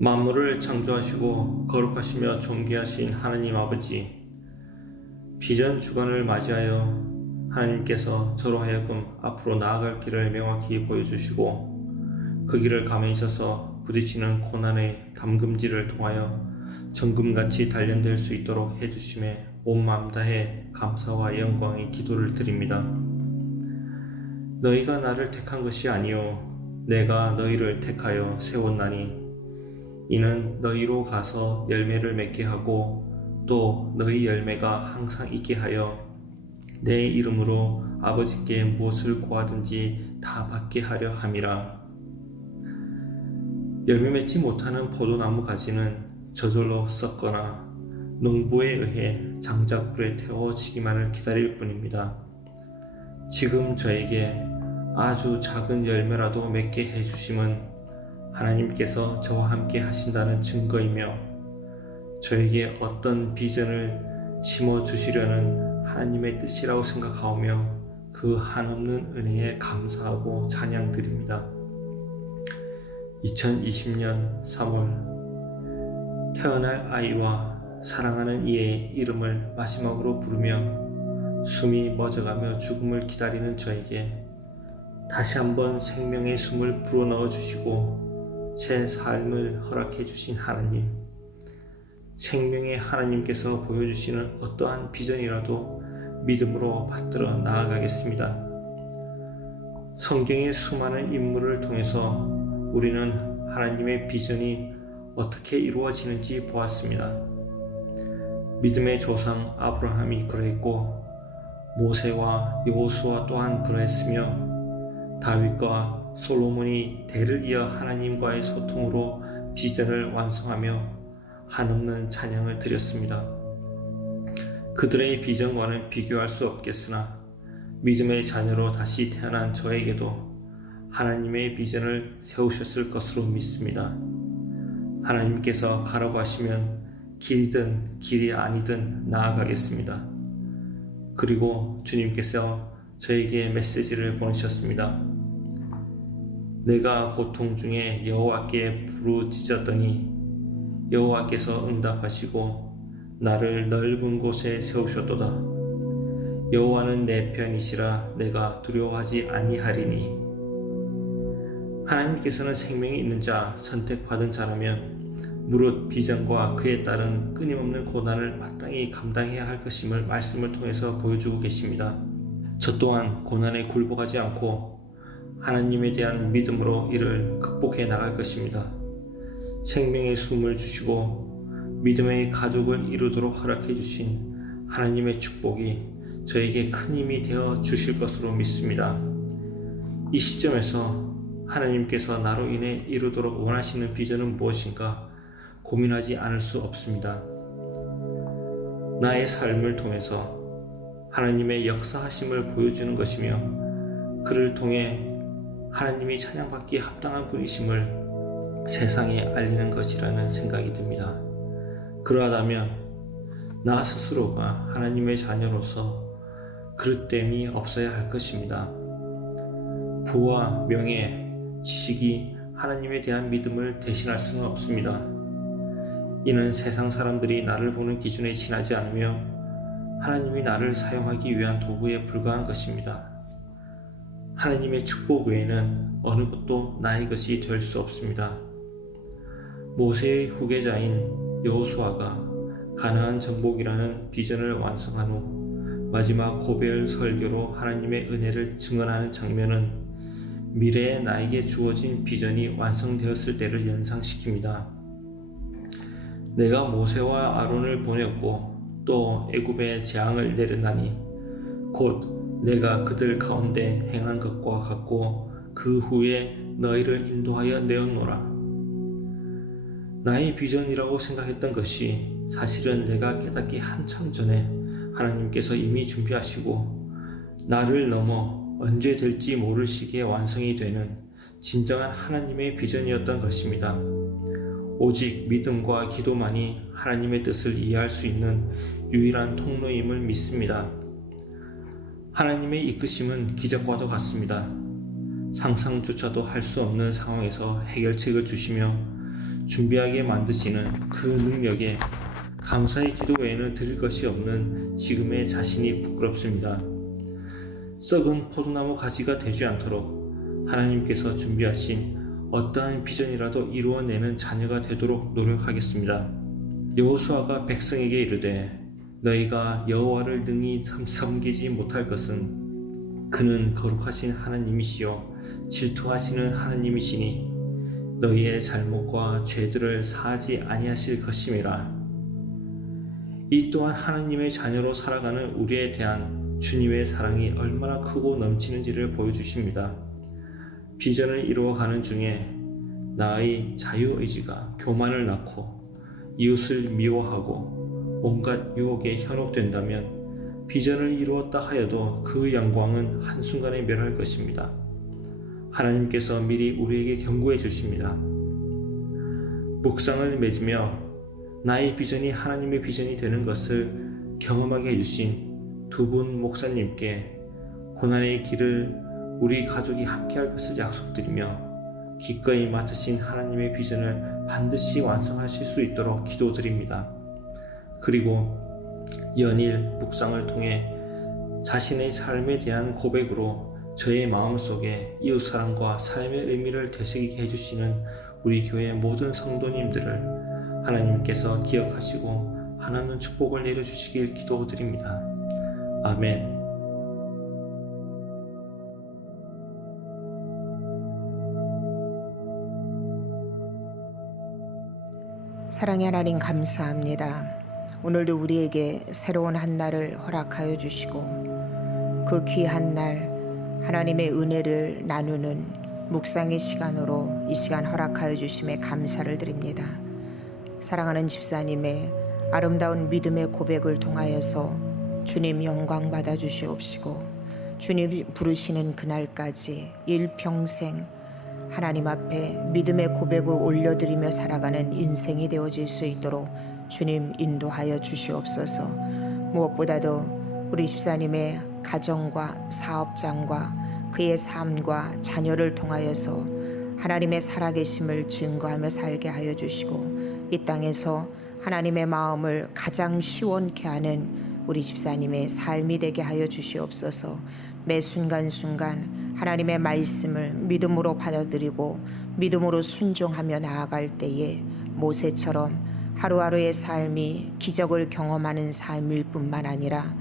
만물을 창조하시고 거룩하시며 존귀하신 하나님 아버지, 비전 주간을 맞이하여 하나님께서 저로 하여금 앞으로 나아갈 길을 명확히 보여주시고 그 길을 가만히 있어서 부딪히는 고난의 담금질을 통하여 정금같이 단련될 수 있도록 해주심에 온 마음 다해 감사와 영광의 기도를 드립니다. 너희가 나를 택한 것이 아니요 내가 너희를 택하여 세웠나니 이는 너희로 가서 열매를 맺게 하고 또 너희 열매가 항상 있게 하여 내 이름으로 아버지께 무엇을 구하든지 다 받게 하려 함이라. 열매 맺지 못하는 포도나무 가지는 저절로 썩거나 농부에 의해 장작불에 태워지기만을 기다릴 뿐입니다. 지금 저에게 아주 작은 열매라도 맺게 해주심은 하나님께서 저와 함께 하신다는 증거이며 저에게 어떤 비전을 심어주시려는 하나님의 뜻이라고 생각하오며 그 한없는 은혜에 감사하고 찬양드립니다. 2020년 3월 태어날 아이와 사랑하는 이의 이름을 마지막으로 부르며 숨이 멎어가며 죽음을 기다리는 저에게 다시 한번 생명의 숨을 불어넣어 주시고 제 삶을 허락해 주신 하나님, 생명의 하나님께서 보여주시는 어떠한 비전이라도 믿음으로 받들어 나아가겠습니다. 성경의 수많은 인물을 통해서 우리는 하나님의 비전이 어떻게 이루어지는지 보았습니다. 믿음의 조상 아브라함이 그러했고 모세와 여호수아 또한 그러했으며 다윗과 솔로몬이 대를 이어 하나님과의 소통으로 비전을 완성하며 한없는 찬양을 드렸습니다. 그들의 비전과는 비교할 수 없겠으나 믿음의 자녀로 다시 태어난 저에게도 하나님의 비전을 세우셨을 것으로 믿습니다. 하나님께서 가라고 하시면 길이든 길이 아니든 나아가겠습니다. 그리고 주님께서 저에게 메시지를 보내셨습니다. 내가 고통 중에 여호와께 부르짖었더니 여호와께서 응답하시고 나를 넓은 곳에 세우셨도다. 여호와는 내 편이시라 내가 두려워하지 아니하리니. 하나님께서는 생명이 있는 자, 선택받은 자라면 무릇 비전과 그에 따른 끊임없는 고난을 마땅히 감당해야 할 것임을 말씀을 통해서 보여주고 계십니다. 저 또한 고난에 굴복하지 않고 하나님에 대한 믿음으로 이를 극복해 나갈 것입니다. 생명의 숨을 주시고 믿음의 가족을 이루도록 허락해 주신 하나님의 축복이 저에게 큰 힘이 되어 주실 것으로 믿습니다. 이 시점에서 하나님께서 나로 인해 이루도록 원하시는 비전은 무엇인가 고민하지 않을 수 없습니다. 나의 삶을 통해서 하나님의 역사하심을 보여주는 것이며 그를 통해 하나님이 찬양받기에 합당한 분이심을 세상에 알리는 것이라는 생각이 듭니다. 그러하다면 나 스스로가 하나님의 자녀로서 그릇됨이 없어야 할 것입니다. 부와 명예, 지식이 하나님에 대한 믿음을 대신할 수는 없습니다. 이는 세상 사람들이 나를 보는 기준에 지나지 않으며 하나님이 나를 사용하기 위한 도구에 불과한 것입니다. 하나님의 축복 외에는 어느 것도 나의 것이 될 수 없습니다. 모세의 후계자인 여호수아가 가나안 정복이라는 비전을 완성한 후 마지막 고별 설교로 하나님의 은혜를 증언하는 장면은 미래에 나에게 주어진 비전이 완성되었을 때를 연상시킵니다. 내가 모세와 아론을 보냈고 또 애굽에 재앙을 내렸나니 곧 내가 그들 가운데 행한 것과 같고 그 후에 너희를 인도하여 내었노라. 나의 비전이라고 생각했던 것이 사실은 내가 깨닫기 한참 전에 하나님께서 이미 준비하시고 나를 넘어 언제 될지 모를 시기에 완성이 되는 진정한 하나님의 비전이었던 것입니다. 오직 믿음과 기도만이 하나님의 뜻을 이해할 수 있는 유일한 통로임을 믿습니다. 하나님의 이끄심은 기적과도 같습니다. 상상조차도 할 수 없는 상황에서 해결책을 주시며 준비하게 만드시는 그 능력에 감사의 기도 외에는 드릴 것이 없는 지금의 자신이 부끄럽습니다. 썩은 포도나무 가지가 되지 않도록 하나님께서 준비하신 어떠한 비전이라도 이루어내는 자녀가 되도록 노력하겠습니다. 여호수아가 백성에게 이르되 너희가 여호와를 능히 섬기지 못할 것은 그는 거룩하신 하나님이시요 질투하시는 하나님이시니 너희의 잘못과 죄들을 사하지 아니하실 것임이라. 이 또한 하나님의 자녀로 살아가는 우리에 대한 주님의 사랑이 얼마나 크고 넘치는지를 보여주십니다. 비전을 이루어가는 중에 나의 자유의지가 교만을 낳고 이웃을 미워하고 온갖 유혹에 현혹된다면 비전을 이루었다 하여도 그 영광은 한순간에 멸할 것입니다. 하나님께서 미리 우리에게 경고해 주십니다. 묵상을 맺으며 나의 비전이 하나님의 비전이 되는 것을 경험하게 해주신 두 분 목사님께 고난의 길을 우리 가족이 함께할 것을 약속드리며 기꺼이 맡으신 하나님의 비전을 반드시 완성하실 수 있도록 기도드립니다. 그리고 연일 묵상을 통해 자신의 삶에 대한 고백으로 저의 마음속에 이웃사랑과 삶의 의미를 되새기게 해주시는 우리 교회 모든 성도님들을 하나님께서 기억하시고 하나님 축복을 내려주시길 기도드립니다. 아멘. 사랑의 하나님 감사합니다. 오늘도 우리에게 새로운 한 날을 허락하여 주시고 그 귀한 날 하나님의 은혜를 나누는 묵상의 시간으로 이 시간 허락하여 주심에 감사를 드립니다. 사랑하는 집사님의 아름다운 믿음의 고백을 통하여서 주님 영광 받아 주시옵시고 주님 부르시는 그날까지 일평생 하나님 앞에 믿음의 고백을 올려드리며 살아가는 인생이 되어질 수 있도록 주님 인도하여 주시옵소서. 무엇보다도 우리 집사님의 가정과 사업장과 그의 삶과 자녀를 통하여서 하나님의 살아계심을 증거하며 살게 하여 주시고 이 땅에서 하나님의 마음을 가장 시원케 하는 우리 집사님의 삶이 되게 하여 주시옵소서. 매 순간순간 하나님의 말씀을 믿음으로 받아들이고 믿음으로 순종하며 나아갈 때에 모세처럼 하루하루의 삶이 기적을 경험하는 삶일 뿐만 아니라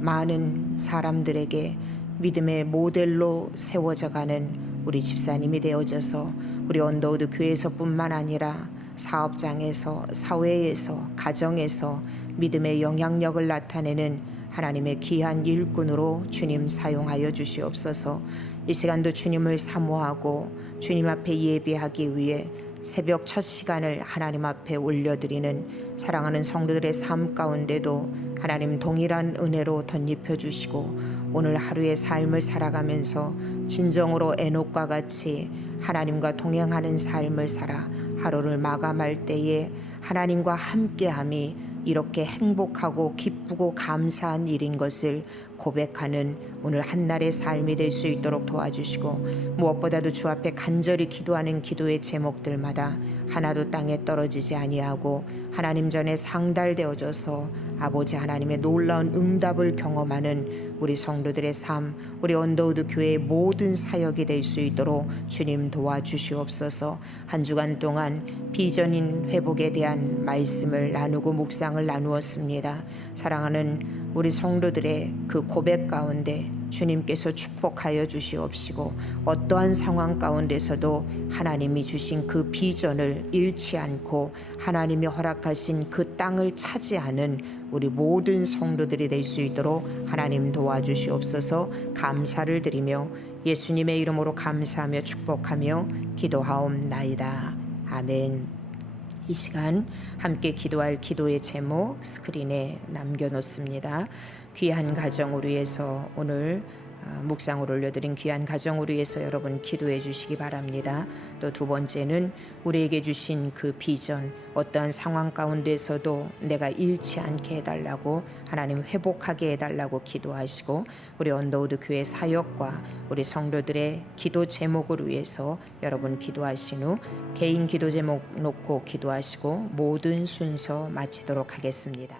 많은 사람들에게 믿음의 모델로 세워져가는 우리 집사님이 되어져서 우리 언더우드 교회에서뿐만 아니라 사업장에서, 사회에서, 가정에서 믿음의 영향력을 나타내는 하나님의 귀한 일꾼으로 주님 사용하여 주시옵소서. 이 시간도 주님을 사모하고 주님 앞에 예배하기 위해 새벽 첫 시간을 하나님 앞에 올려드리는 사랑하는 성도들의 삶 가운데도 하나님 동일한 은혜로 덧입혀 주시고 오늘 하루의 삶을 살아가면서 진정으로 에녹과 같이 하나님과 동행하는 삶을 살아 하루를 마감할 때에 하나님과 함께함이 이렇게 행복하고 기쁘고 감사한 일인 것을 고백하는 오늘 한날의 삶이 될 수 있도록 도와주시고 무엇보다도 주 앞에 간절히 기도하는 기도의 제목들마다 하나도 땅에 떨어지지 아니하고 하나님 전에 상달되어져서 아버지 하나님의 놀라운 응답을 경험하는 우리 성도들의 삶, 우리 언더우드 교회의 모든 사역이 될 수 있도록 주님 도와주시옵소서. 한 주간 동안 비전인 회복에 대한 말씀을 나누고 묵상을 나누었습니다. 사랑하는 우리 성도들의 그 고백 가운데 주님께서 축복하여 주시옵시고 어떠한 상황 가운데서도 하나님이 주신 그 비전을 잃지 않고 하나님이 허락하신 그 땅을 차지하는 우리 모든 성도들이 될 수 있도록 하나님 도와주시옵소서. 감사를 드리며 예수님의 이름으로 감사하며 축복하며 기도하옵나이다. 아멘. 이 시간 함께 기도할 기도의 제목 스크린에 남겨놓습니다. 귀한 가정을 위해서 오늘 묵상을 올려드린 귀한 가정을 위해서 여러분 기도해 주시기 바랍니다. 또 두 번째는 우리에게 주신 그 비전, 어떠한 상황 가운데서도 내가 잃지 않게 해달라고, 하나님 회복하게 해달라고 기도하시고, 우리 언더우드 교회 사역과 우리 성도들의 기도 제목을 위해서 여러분 기도하신 후 개인 기도 제목 놓고 기도하시고 모든 순서 마치도록 하겠습니다.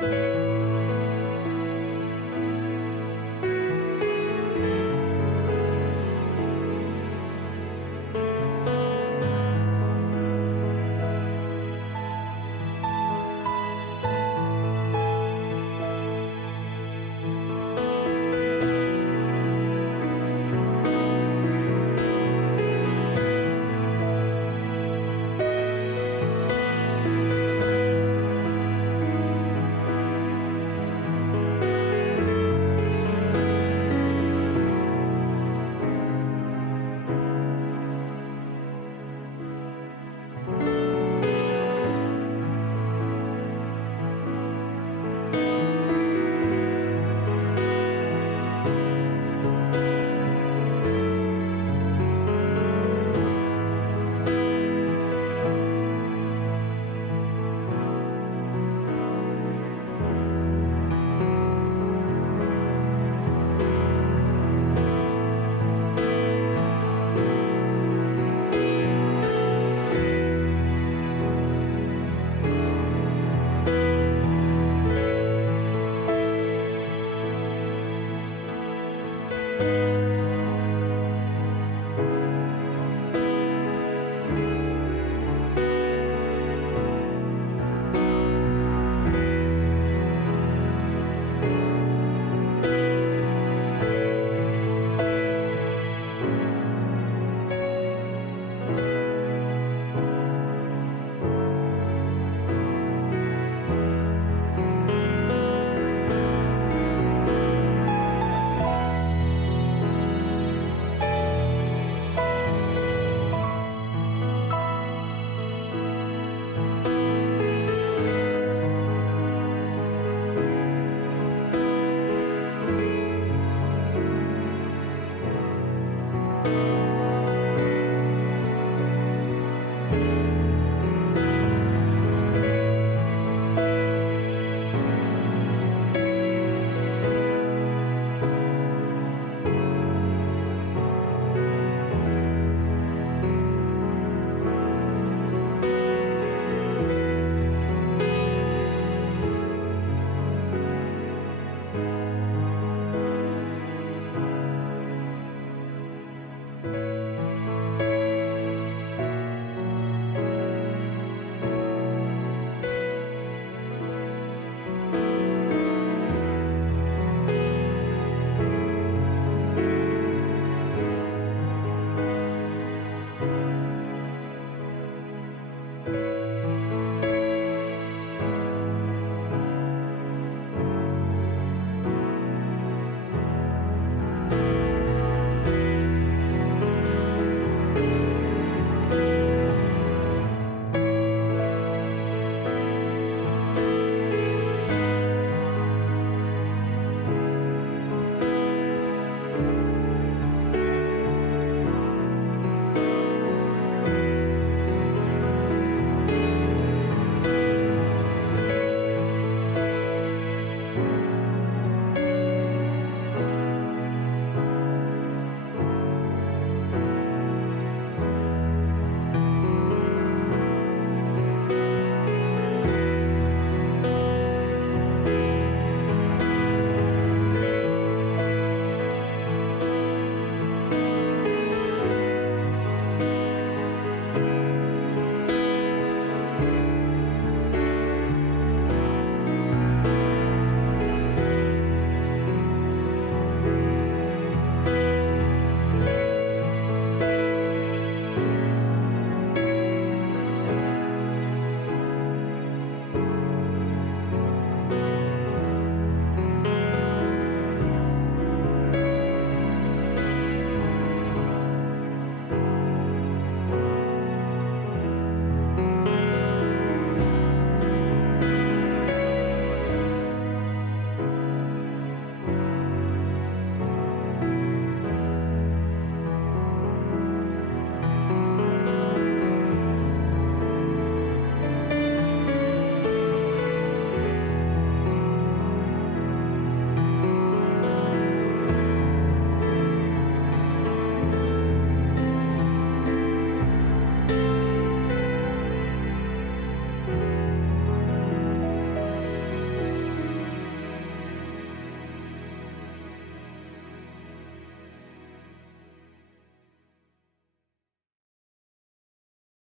주시옵소서.